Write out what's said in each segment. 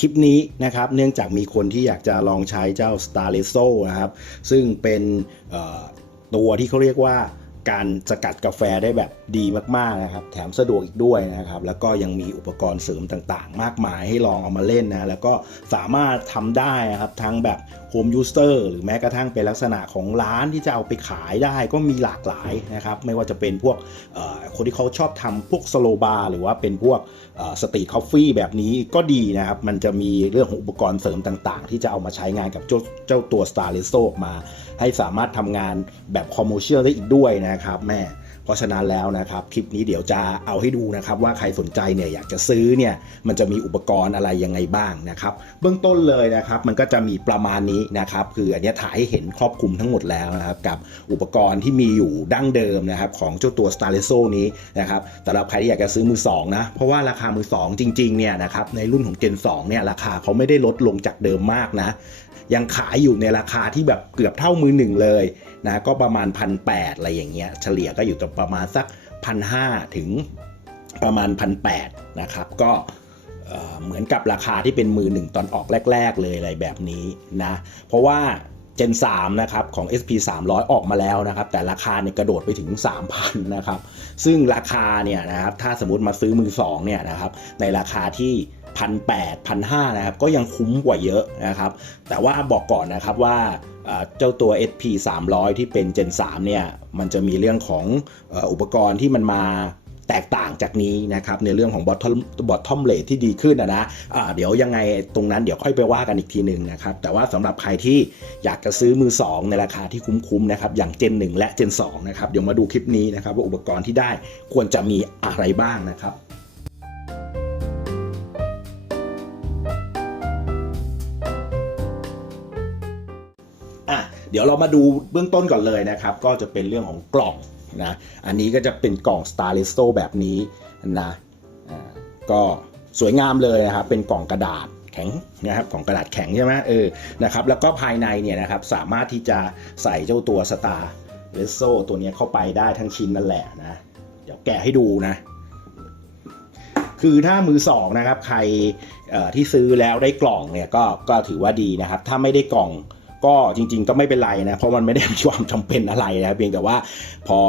คลิปนี้นะครับเนื่องจากมีคนที่อยากจะลองใช้เจ้า s t a r l e s o นะครับ ซึ่งเป็นตัวที่เขาเรียกว่า การสกัดกาแฟได้แบบดีมากๆนะครับ แถมสะดวกอีกด้วยนะครับ แล้วก็ยังมีอุปกรณ์เสริมต่างๆ มากมายให้ลองเอามาเล่นนะ แล้วก็สามารถทำได้นะครับ ทั้งแบบโฮมยูสเตอร์หรือแม้กระทั่งเป็นลักษณะของร้านที่จะเอาไปขายได้ก็มีหลากหลายนะครับ ไม่ว่าจะเป็นพวกคนที่เขาชอบทำพวกสโลบาร์หรือว่าเป็นพวกสตรีทคอฟฟี่แบบนี้ก็ดีนะครับ มันจะมีเรื่องของอุปกรณ์เสริมต่างๆ ที่จะเอามาใช้งานกับเจ้าตัว Star l e s o มา ให้สามารถทำงานแบบคอมเมอร์เชียลได้อีกด้วยนะครับแม่เพราะฉะนั้นแล้วนะครับคลิปนี้เดี๋ยวจะเอาให้ดูนะครับว่าใครสนใจเนี่ยอยากจะซื้อเนี่ยมันจะมีอุปกรณ์อะไรยังไงบ้างนะครับเบื้องต้นเลยนะครับมันก็จะมีประมาณนี้นะครับคืออันนี้ถ่ายให้เห็นครอบคลุมทั้งหมดแล้วนะครับกับอุปกรณ์ที่มีอยู่ดั้งเดิมนะครับของเจ้าตัว s t a r l e s o นี้นะครับสำหรับใครที่อยากจะซื้อมือสองนะเพราะว่าราคามือสองจริงๆเนี่ยนะครับในรุ่นของ Gen 2เนี่ยราคาเขาไม่ได้ลดลงจากเดิมมากนะ ยังขายอยู่ในราคาที่แบบเกือบเท่ามือหนึ่งเลยนะก็ประมาณพันแอะไรอย่างเงี้ยเฉลี่ยก็อยู่ตรประมาณสักพันหถึงประมาณพันแนะครับก็เอ่อเหมือนกับราคาที่เป็นมือหนึ่งตอนออกแรก ๆ เลยอะไรแบบนี้นะเพราะว่า Gen 3นะครับของ SP 300 ออกมาแล้วนะครับ แต่ราคาเนี่ยกระโดดไปถึง 3,000 นะครับ ซึ่งราคาเนี่ยนะครับถ้าสมมติมาซื้อมือ2เนี่ยนะครับในราคาที่พันแปดพันห้านะครับ ก็ยังคุ้มกว่าเยอะนะครับ แต่ว่าบอกก่อนนะครับว่าเจ้าตัว SP 300 ที่เป็น Gen 3เนี่ย มันจะมีเรื่องของอุปกรณ์ที่มันมาแตกต่างจากนี้นะครับในเรื่องของ bottom bottom rate ที่ดีขึ้นนะนะเดี๋ยวยังไงตรงนั้นเดี๋ยวค่อยไปว่ากันอีกทีหนึ่งนะครับ แต่ว่าสำหรับใครที่อยากจะซื้อมือ 2 ในราคาที่คุ้มๆนะครับอย่าง Gen 1และ Gen 2นะครับเดี๋ยวมาดูคลิปนี้นะครับว่าอุปกรณ์ที่ได้ควรจะมีอะไรบ้างนะครับ เดี๋ยวเรามาดูเบื้องต้นก่อนเลยนะครับ ก็จะเป็นเรื่องของกล่องนะ อันนี้ก็จะเป็นกล่อง s t a r l e s t o แบบนี้นะก็สวยงามเลยนะครับ เป็นกล่องกระดาษแข็งนะครับกล่องกระดาษแข็งใช่ไหมเออนะครับแล้วก็ภายในเนี่ยนะครับสามารถที่จะใส่เจ้าตัว Star l e s o ตัวนี้เข้าไปได้ทั้งชิ้นนั่นแหละนะ เดี๋ยวแกะให้ดูนะ คือถ้ามือสองนะครับ ใครที่ซื้อแล้วได้กล่องเนี่ยก็ก็ถือว่าดีนะครับ ถ้าไม่ได้กล่อง ก็จริง ๆ ก็ไม่เป็นไรนะเพราะมันไม่ได้มีความจำเป็นอะไรนะเพียงแต่ว่าพอ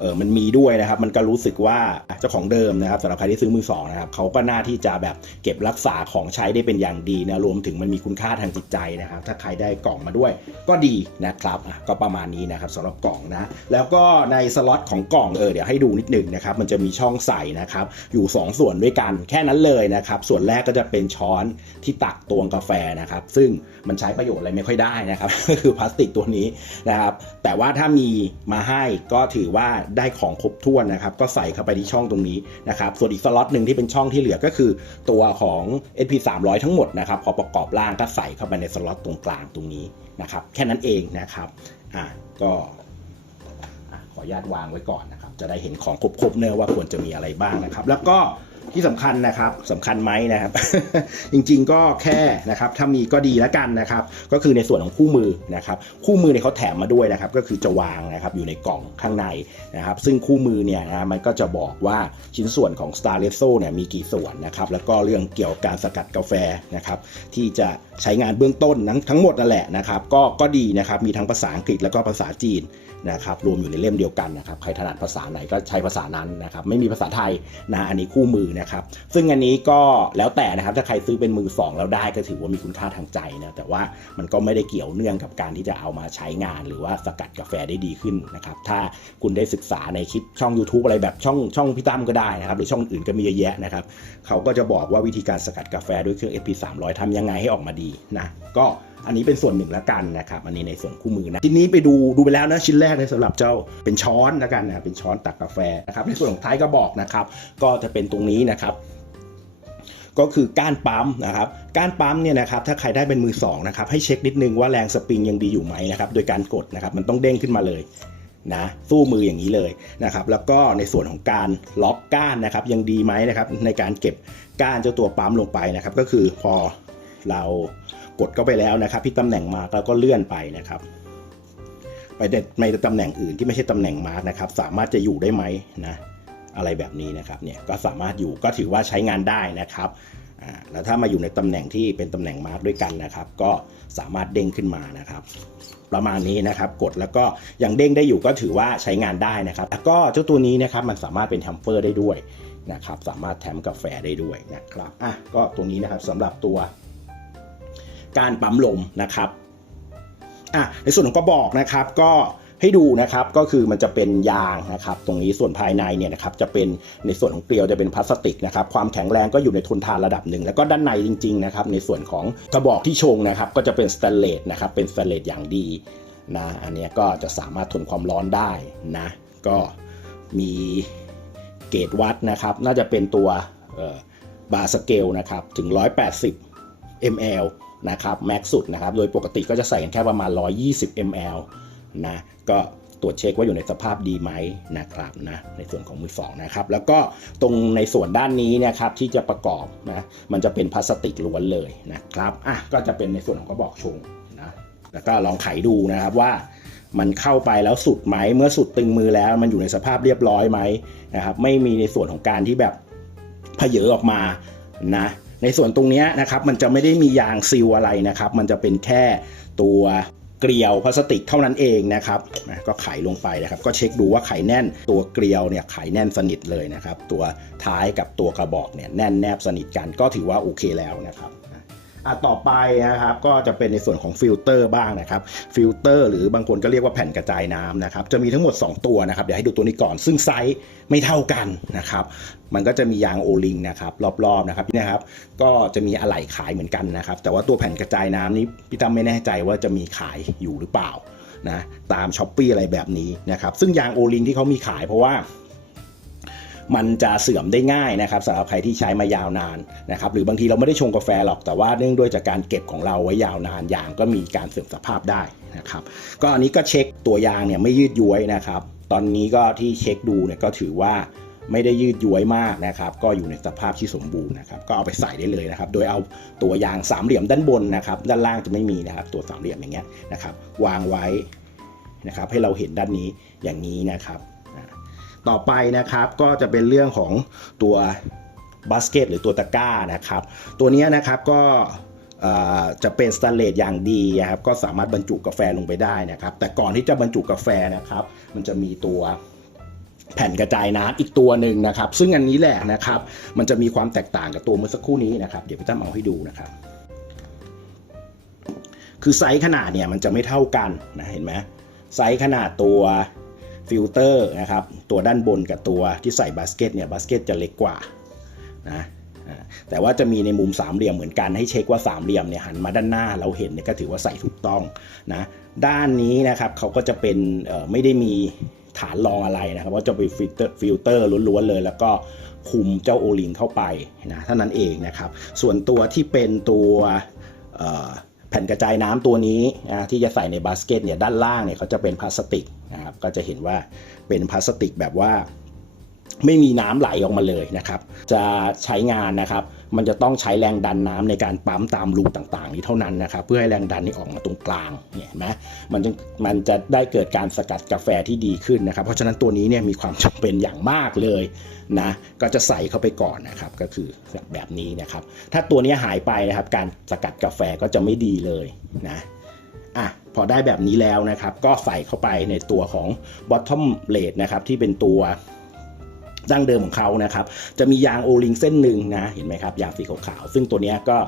เออมันมีด้วยนะครับ มันก็รู้สึกว่าเจ้าของเดิมนะครับสำหรับใครที่ซื้อมือสองนะครับเขาก็น่าที่จะแบบเก็บรักษาของใช้ได้เป็นอย่างดีนะรวมถึงมันมีคุณค่าทางจิตใจนะครับ ถ้าใครได้กล่องมาด้วย ก็ดีนะครับก็ประมาณนี้นะครับสำหรับกล่องนะแล้วก็ในสล็อตของกล่องเออเดี๋ยวให้ดูนิดหนึ่งนะครับมันจะมีช่องใส่นะครับอยู่ 2 ส่วนด้วยกันแค่นั้นเลยนะครับส่วนแรกก็จะเป็นช้อนที่ตักตวงกาแฟนะครับซึ่งมันใช้ประโยชน์อะไรไม่ค่อยได้นะครับก็คือพลาสติกตัวนี้นะครับ แต่ว่าถ้ามีมาให้ก็ถือว่าได้ของครบถ้วนนะครับ ก็ใส่เข้าไปที่ช่องตรงนี้นะครับ ส่วนอีกสล็อตหนึ่งที่เป็นช่องที่เหลือก็คือตัวของ SP 300ทั้งหมดนะครับพอประกอบร่างก็ใส่เข้าไปในสล็อตตรงกลางตรงนี้นะครับ แค่นั้นเองนะครับอะก็อะขออนุญาตวางไว้ก่อนนะครับ จะได้เห็นของครบๆเนื้อะว่าควรจะมีอะไรบ้างนะครับ แล้วก็ ที่สำคัญนะครับสำคัญไหมนะครับ จริงๆก็แค่นะครับถ้ามีก็ดีแล้วกันนะครับ ก็คือในส่วนของคู่มือนะครับ คู่มือเนี่ยเขาแถมมาด้วยนะครับ ก็คือจะวางนะครับอยู่ในกล่องข้างในนะครับ ซึ่งคู่มือเนี่ยนะมันก็จะบอกว่าชิ้นส่วนของ Star l e s o เนี่ยมีกี่ส่วนนะครับ แล้วก็เรื่องเกี่ยวกับการสกัดกาแฟนะครับ ที่จะใช้งานเบื้องต้นทั้งทั้งหมดนั่นแหละนะครับ ก็ก็ดีนะครับมีทั้งภาษาอังกฤษแล้วก็ภาษาจีนนะครับรวมอยู่ในเล่มเดียวกันนะครับใครถนัดภาษาไหนก็ใช้ภาษานั้นนะครับ ไม่มีภาษาไทยนะอันนี้คู่มือนะครับ ซึ่งอันนี้ก็แล้วแต่นะครับ ถ้าใครซื้อเป็นมือสองแล้วได้ก็ถือว่ามีคุณค่าทางใจนะแต่ว่ามันก็ไม่ได้เกี่ยวเนื่องกับการที่จะเอามาใช้งาน หรือว่าสกัดกาแฟได้ดีขึ้นนะครับ ถ้าคุณได้ศึกษาในคลิปช่อง YouTube อะไรแบบช่องช่องพี่ตั้มก็ได้นะครับหรือช่องอื่นก็มีเยอะแยะนะครับเขาก็จะบอกว่าวิธีการสกัดกาแฟด้วยเครื่อง SP 300ทำยังไงให้ออกมาดีนะก็ อันนี้เป็นส่วนหนึ่งแล้วกันนะครับอันนี้ในส่วนคู่มือนะทีนี้ไปดูดูไปแล้วนะชิ้นแรกในสำหรับเจ้าเป็นช้อนล้วกันนะเป็นช้อนตักกาแฟนะครับในส่วนของท้ายกระบอกนะครับ ก็จะเป็นตรงนี้นะครับก็คือก้านปั๊มนะครับ ก้านปั๊มเนี่ยนะครับถ้าใครได้เป็นมือสองนะครับให้เช็คนิดนึงว่าแรงสปริงยังดีอยู่ไหมนะครับโดยการกดนะครับมันต้องเด้งขึ้นมาเลยนะสู้มืออย่างนี้เลยนะครับ แล้วก็ในส่วนของการล็อกก้านนะครับ ยังดีไหมนะครับในการเก็บก้านเจ้าตัวปั๊มลงไปนะครับ ก็คือพอเรา ดเข้าไปแล้วนะครับที่ตำแหน่งมาร์กแล้วก็เลื่อนไปนะครับ ไปในตำแหน่งอื่นที่ไม่ใช่ตำแหน่งมาร์กนะครับ สามารถจะอยู่ได้ไหมนะอะไรแบบนี้นะครับเนี่ยก็สามารถอยู่ก็ถือว่าใช้งานได้นะครับแล้วถ้ามาอยู่ในตำแหน่งที่เป็นตำแหน่งมาร์กด้วยกันนะครับ ก็สามารถเด้งขึ้นมานะครับ ประมาณนี้นะครับ กดแล้วก็ยังเด้งได้อยู่ก็ถือว่าใช้งานได้นะครับ แล้วก็เจ้าตัวนี้นะครับมันสามารถเป็นแทมเฟอร์ได้ด้วยนะครับ สามารถแถมกาแฟได้ด้วยนะครับอะก็ตัวนี้นะครับสำหรับตัว การปั๊มลมนะครับอะในส่วนของกระบอกนะครับก็ให้ดูนะครับก็คือมันจะเป็นยางนะครับ ตรงนี้ส่วนภายในเนี่ยนะครับจะเป็นในส่วนของเกลียวจะเป็นพลาสติกนะครับความแข็งแรงก็อยู่ในทนทานระดับหนึ่ง แล้วก็ด้านในจริงๆนะครับในส่วนของกระบอกที่ชงนะครับ ก็จะเป็นสแตนเลสนะครับเป็นสแตนเลสอย่างดีนะอันนี้ก็จะสามารถทนความร้อนได้นะก็มีเกจวัดนะครับ น่าจะเป็นตัวบาร์สเกลนะครับถึง 180 ml นะครับแม็กสุดนะครับ โดยปกติก็จะใส่กันแค่ประมาณ 120 ml นะก็ตรวจเช็คว่าอยู่ในสภาพดีไหมนะครับนะในส่วนของมือสองนะครับ แล้วก็ตรงในส่วนด้านนี้นะครับที่จะประกอบนะมันจะเป็นพลาสติกล้วนเลยนะครับอะก็จะเป็นในส่วนของกระบอกชงนะแล้วก็ลองไขดูนะครับว่ามันเข้าไปแล้วสุดไหมเมื่อสุดตึงมือแล้ว มันอยู่ในสภาพเรียบร้อยไหมนะครับ ไม่มีในส่วนของการที่แบบเพเยอออกมานะ ในส่วนตรงนี้นะครับมันจะไม่ได้มียางซีลอะไรนะครับ มันจะเป็นแค่ตัวเกลียวพลาสติกเท่านั้นเองนะครับก็ไขลงไปนะครับ ก็เช็คดูว่าไขแน่นตัวเกลียวเนี่ยไขแน่นสนิทเลยนะครับ ตัวท้ายกับตัวกระบอกเนี่ยแน่นแนบสนิทกันก็ถือว่าโอเคแล้วนะครับ อะต่อไปนะครับก็จะเป็นในส่วนของฟิลเตอร์บ้างนะครับฟิลเตอร์หรือบางคนก็เรียกว่าแผ่นกระจายน้ำนะครับจะมีทั้งหมด 2 ตัวนะครับเดี๋ยวให้ดูตัวนี้ก่อน ซึ่งไซส์ไม่เท่ากันนะครับมันก็จะมียางโอลิงนะครับรอบๆนะครับนะครับ ก็จะมีอะไหล่ขายเหมือนกันนะครับ แต่ว่าตัวแผ่นกระจายน้ำนี้พี่ตั้มไม่แน่ใจว่าจะมีขายอยู่หรือเปล่านะตามช้อปปีอะไรแบบนี้นะครับซึ่งยางโอลิงที่เขามีขายเพราะว่า มันจะเสื่อมได้ง่ายนะครับสำหรับใครที่ใช้มายาวนานนะครับหรือบางทีเราไม่ได้ชงกาแฟหรอกแต่ว่าเนื่องด้วยจากการเก็บของเราไว้ยาวนานยางก็มีการเสื่อมสภาพได้นะครับก็อันนี้ก็เช็คตัวยางเนี่ยไม่ยืดย้วยนะครับ ตอนนี้ก็ที่เช็คดูเนี่ยก็ถือว่าไม่ได้ยืดย้วยมากนะครับ ก็อยู่ในสภาพที่สมบูรณ์นะครับ ก็เอาไปใส่ได้เลยนะครับ โดยเอาตัวยางสามเหลี่ยมด้านบนนะครับ ด้านล่างจะไม่มีนะครับ ตัวสามเหลี่ยมอย่างเงี้ยนะครับ วางไว้นะครับ ให้เราเห็นด้านนี้อย่างนี้นะครับ ต่อไปนะครับก็จะเป็นเรื่องของตัวบาสเกตหรือตัวตะกร้านะครับ ตัวนี้นะครับก็จะเป็นสแตนเลสอย่างดีนะครับก็สามารถบรรจุกาแฟลงไปได้นะครับ แต่ก่อนที่จะบรรจุกาแฟนะครับ มันจะมีตัวแผ่นกระจายน้ำอีกตัวหนึ่งนะครับ ซึ่งอันนี้แหละนะครับ มันจะมีความแตกต่างกับตัวเมื่อสักครู่นี้นะครับ เดี๋ยวพี่ตั้มเอาให้ดูนะครับ คือไซส์ขนาดเนี่ยมันจะไม่เท่ากันนะเห็นไหมไซส์ขนาดตัว ฟิลเตอร์นะครับตัวด้านบนกับตัวที่ใส่บาสเกตเนี่ยบาสเกตจะเล็กกว่านะแต่ว่าจะมีในมุมสามเหลี่ยมเหมือนกันให้เช็คว่าสามเหลี่ยมเนี่ยหันมาด้านหน้าเราเห็นเนี่ยก็ถือว่าใส่ถูกต้องนะด้านนี้นะครับเขาก็จะเป็นไม่ได้มีฐานรองอะไรนะครับว่าจะเป็นฟิลเตอร์ฟิลเตอร์ล้วนๆเลย แล้วก็คุมเจ้าโอลิงเข้าไปนะเท่านั้นเองนะครับ ส่วนตัวที่เป็นตัว แผ่นกระจายน้ำตัวนี้นะที่จะใส่ในบาสเกตเนี่ยด้านล่างเนี่ยเขาจะเป็นพลาสติกนะครับก็จะเห็นว่าเป็นพลาสติกแบบว่า ไม่มีน้ำไหลออกมาเลยนะครับ จะใช้งานนะครับ มันจะต้องใช้แรงดันน้ำในการปั๊มตามรูต่างๆ นี้เท่านั้นนะครับ เพื่อให้แรงดันนี้ออกมาตรงกลางเนี่ยเห็นไหมมันจะมันจะได้เกิดการสกัดกาแฟที่ดีขึ้นนะครับ เพราะฉะนั้นตัวนี้เนี่ยมีความจำเป็นอย่างมากเลยนะ ก็จะใส่เข้าไปก่อนนะครับ ก็คือแบบนี้นะครับ ถ้าตัวนี้หายไปนะครับ การสกัดกาแฟก็จะไม่ดีเลยนะอะพอได้แบบนี้แล้วนะครับ ก็ใส่เข้าไปในตัวของ bottom blade นะครับที่เป็นตัว ดั้งเดิมของเขานะครับ จะมียางโอลิงเส้นหนึ่งนะ เห็นไหมครับ ยางสีขาวๆซึ่งตัวนี้ก็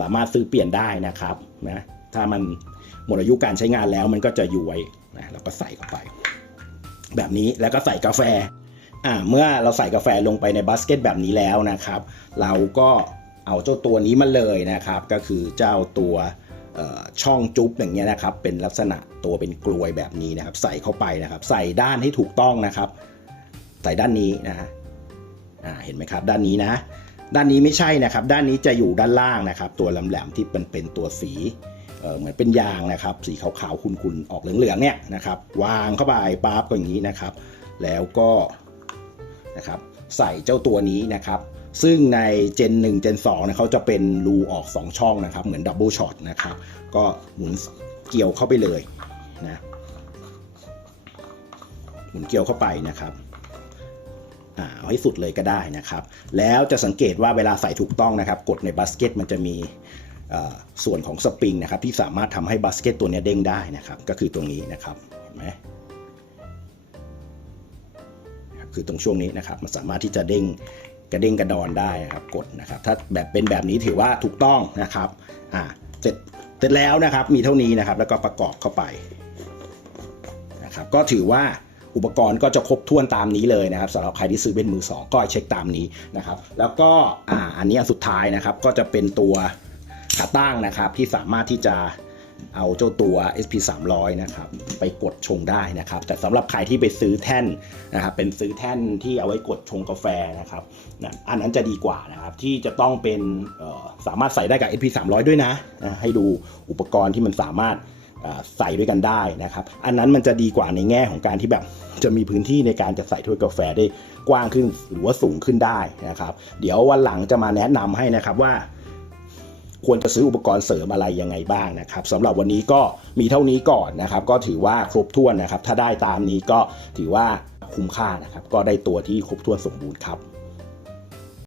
สามารถซื้อเปลี่ยนได้นะครับนะ ถ้ามันหมดอายุการใช้งานแล้วมันก็จะยู่ไว้นะแล้วก็ใส่เข้าไป แบบนี้แล้วก็ใส่กาแฟอ่าเมื่อเราใส่กาแฟลงไปในบาสเกตแบบนี้แล้วนะครับ เราก็เอาเจ้าตัวนี้มาเลยนะครับ ก็คือเจ้าตัวช่องจุ๊บอย่างเงี้ยนะครับ เป็นลักษณะตัวเป็นกลวยแบบนี้นะครับ ใส่เข้าไปนะครับ ใส่ด้านให้ถูกต้องนะครับ ใส่ด้านนี้นะฮะเห็นไหมครับ ด้านนี้นะ ด้านนี้ไม่ใช่นะครับ ด้านนี้จะอยู่ด้านล่างนะครับ ตัวแหลมๆที่เป็นเป็นตัวสีเหมือนเป็นยางนะครับ สีขาวๆคุนๆออกเหลืองๆเนี่ยนะครับ วางเข้าไปปั๊บก็อย่างนี้นะครับ แล้วก็นะครับใส่เจ้าตัวนี้นะครับ ซึ่งใน Gen 1 Gen 2เนี่ยเขาจะเป็นรูออก 2 ช่องนะครับ เหมือนดับเบิลช็อตนะครับ ก็หมุนเกี่ยวเข้าไปเลยนะหมุนเกี่ยวเข้าไปนะครับ เอาให้สุดเลยก็ได้นะครับ แล้วจะสังเกตว่าเวลาใส่ถูกต้องนะครับ กดในบาสเกตมันจะมีส่วนของสปริงนะครับที่สามารถทำให้บาสเกตตัวนี้เด้งได้นะครับ ก็คือตรงนี้นะครับเห็นไหมคือตรงช่วงนี้นะครับมันสามารถที่จะเด้งกระเด้งกระดอนได้นะครับกดนะครับ ถ้าแบบเป็นแบบนี้ถือว่าถูกต้องนะครับอ่าเสร็จเสร็จแล้วนะครับมีเท่านี้นะครับ แล้วก็ประกอบเข้าไปนะครับ ก็ถือว่า อุปกรณ์ก็จะครบถ้วนตามนี้เลยนะครับสำหรับใครที่ซื้อเป็นมือสองก็เช็คตามนี้นะครับ แล้วก็อ่าอันนี้สุดท้ายนะครับก็จะเป็นตัวขาตั้งนะครับที่สามารถที่จะเอาเจ้าตัว SP 300นะครับไปกดชงได้นะครับ แต่สำหรับใครที่ไปซื้อแท่นนะครับเป็นซื้อแท่นที่เอาไว้กดชงกาแฟนะครับนะอันนั้นจะดีกว่านะครับที่จะต้องเป็นสามารถใส่ได้กับ SP 300ด้วยนะ ให้ดูอุปกรณ์ที่มันสามารถ ใส่ด้วยกันได้นะครับ อันนั้นมันจะดีกว่าในแง่ของการที่แบบจะมีพื้นที่ในการจะใส่ถ้วยกาแฟได้กว้างขึ้นหรือว่าสูงขึ้นได้นะครับ เดี๋ยววันหลังจะมาแนะนำให้นะครับว่า ควรจะซื้ออุปกรณ์เสริมอะไรยังไงบ้างนะครับสำหรับวันนี้ก็มีเท่านี้ก่อนนะครับ ก็ถือว่าครบถ้วนนะครับ ถ้าได้ตามนี้ก็ถือว่าคุ้มค่านะครับ ก็ได้ตัวที่ครบถ้วนสมบูรณ์ครับ